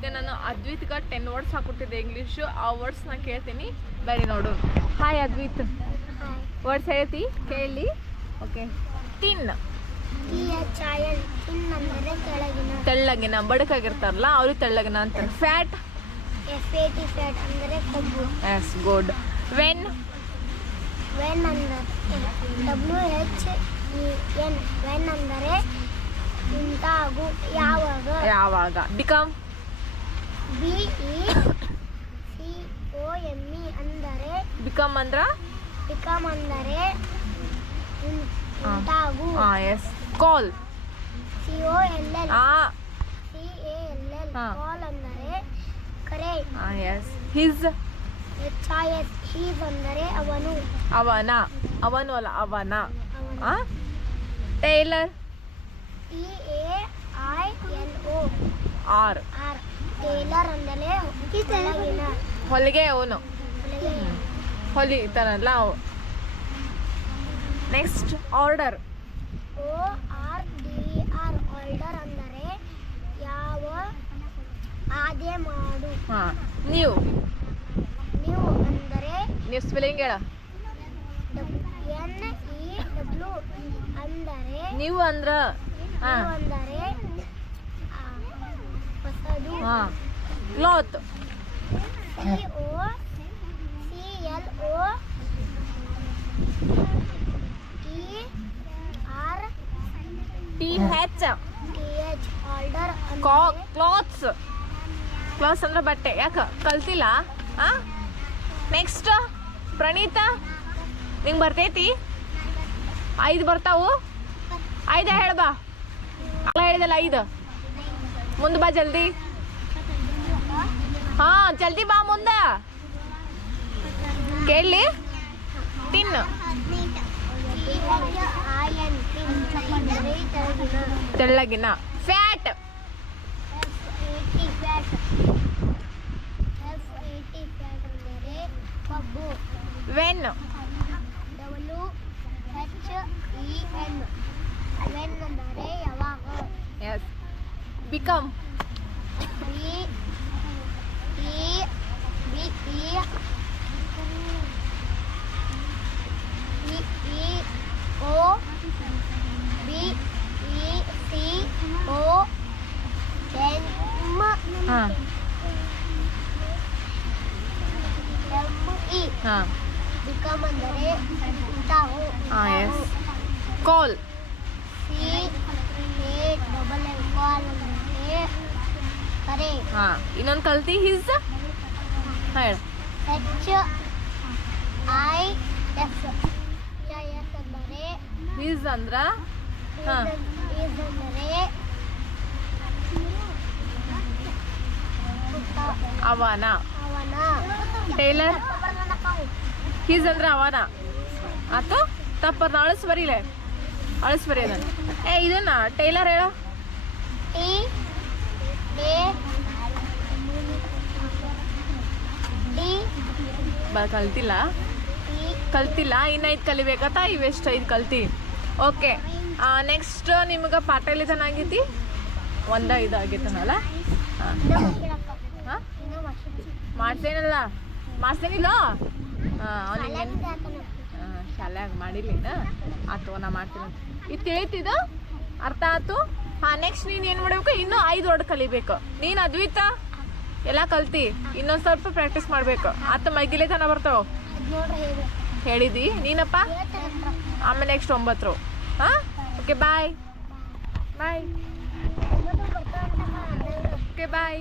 ಈಗ ನಾನು ಅದ್ವಿತ್ಗೆ 10 words ಹಾಕೊಟ್ಟಿದ್ದೆ English. ಆ ವರ್ಡ್ಸ್ ನಾನು ಕೇಳ್ತೀನಿ, ಬರೀ ನೋಡು. ಹಾಯ್ ಅದ್ವಿತ್, ವರ್ಡ್ಸ್ ಹೇಳ್ತಿ ಕೇಳಿ. ಓಕೆ. ತಿನ್ ತೆಳ್ಳಗಿನ, ಬಡಕಾಗಿರ್ತಾರಲ್ಲ ಅವ್ರಿಗೆ ತೆಳ್ಳಗಿನ ಅಂತಾರೆ. ಫ್ಯಾಟ್ ಅಂದರೆ ಕೊಬ್ಬು. Yes, good. ವೆನ್ ಅಂದರೆ WHEN, ವೆನ್ ಅಂದರೆ ಉಂಟಾಗು, ಯಾವಾಗ. ಯಾವಾಗ. ಬಿಕಮ್ BECOME ಅಂದರೆ ಬಿಕಮ್ ಅಂದ್ರೆ ಉಂಟಾಗು. ಎಸ್. ಕಾಲ್ COLL ಕಾಲ್ ಅಂದರೆ ಕರೆ. ಎಸ್. ಹಿಸ್ HIS ಹೀಸ್ ಅಂದರೆ ಅವನು. ಅವನ, ಅವನು ಅಲ್ಲ ಅವನ. Tailor TAILO R. ಟೇಲರ್ ಅಂದರೆ ಹೊಲಿಗೆ ಅವನು, ಹೊಲಿತಾನಲ್ಲ ಅವು. ನೆಕ್ಸ್ಟ್ ಆರ್ಡರ್ ORDER ಆರ್ಡರ್ ಅಂದರೆ ಯಾವ ಆದೆ ಮಾಡು. ನೀವು ಅಂದರೆ ನೀವು ಸ್ಪೆಲ್ಲಿಂಗ್ ಹೇಳ. NEW ಅಂದರೆ ನೀವು ಅಂದ್ರ ಅಂದರೆ ಹೊಸದು. Cloth COCLO TH order. Clothes. Clothes ಅಂದ್ರೆ ಬಟ್ಟೆ. ಯಾಕ ಕಲ್ತಿಲ್ಲ? ನೆಕ್ಸ್ಟ್ ಪ್ರಣೀತಾ, ನಿಂಗೆ ಬರ್ತೈತಿ? 5 ಬರ್ತಾವು. 5 ಹೇಳ್ಬಾ. ಹೇಳಿದಲ್ಲ 5. ಮುಂದೆ ಬಾ ಜಲ್ದಿ. ಜಲ್ದಿ ಬಾ ಮುಂದೆ. ಕೇಳಿ. ತಿನ್ ತೆಳ್ಳಗಿನ. ಫ್ಯಾಟ್ ವೆನ್ WHEN ವೆನ್ ಅಂದರೆ ಯಾವಾಗ. ಎಸ್. ಬಿಕಮ್ ಬಿಕಮ್ ಅಂದರೆ ಉಂಟಾಗು. ಎಸ್. ಕಾಲ್ CALL ಕಾಲ್ ಅಂದರೆ ಕರೆ. ಇನ್ನೊಂದು ಕಲ್ತಿ. ಹಿಸ್ ಹೇಳ. HIS ಅಂದರೆ ಹಿಸ್ ಅಂದ್ರ ಅಂದರೆ ಅವನ. ಟೈಲರ್ ಹಿಸ್ ಅಂದ್ರೆ ಅವನ ಆತು. ತಪ್ಪದ ಅಳಸ್ ಬರೀಲೆ, ಅಳಸ್ ಬರೀ ಅದನ್ನ. ಇದನ್ನ ಟೈಲರ್ ಹೇಳ. ಕಲ್ತಿಲ್ಲ. ಇನ್ನು 5 ಕಲಿಬೇಕತ್ತ. ಇವೆಷ್ಟು 5 ಕಲ್ತಿ. ಓಕೆ. ನೆಕ್ಸ್ಟ್ ನಿಮ್ಗೆ ಪಾಠ ಎಲ್ಲಿ ತನ ಆಗೈತಿ? 1 5 ಆಗೈತನಲ್ಲ. ಮಾಡ್ತೇನಲ್ಲ, ಮಾಡ್ತೇನಿಲ್ಲ. ಅವನಿಗೆ ಶಾಲ್ಯಾಗ ಮಾಡಿಲ್ಲ. ಆತು, ನಾ ಮಾಡ್ತೀನಿ. ಇದು ತಿಳಿತಿದ್ದು ಅರ್ಥ ಆಯ್ತು. ನೆಕ್ಸ್ಟ್ ನೀನು ಏನು ಮಾಡ್ಬೇಕು? ಇನ್ನೂ 5 ವರ್ಡ್ ಕಲಿಬೇಕು. ನೀನು ಅದ್ವಿತ ಎಲ್ಲ ಕಲ್ತಿ, ಇನ್ನೊಂದು ಸ್ವಲ್ಪ ಪ್ರಾಕ್ಟೀಸ್ ಮಾಡ್ಬೇಕು. ಮೈಗಿಲೆ ತನ ಬರ್ತಾವ. ಹೇಳಿದಿ ನೀನಪ್ಪ. ಆಮೇಲೆ ನೆಕ್ಸ್ಟ್ 9. ಓಕೆ, ಬಾಯ್. ಓಕೆ, ಬಾಯ್.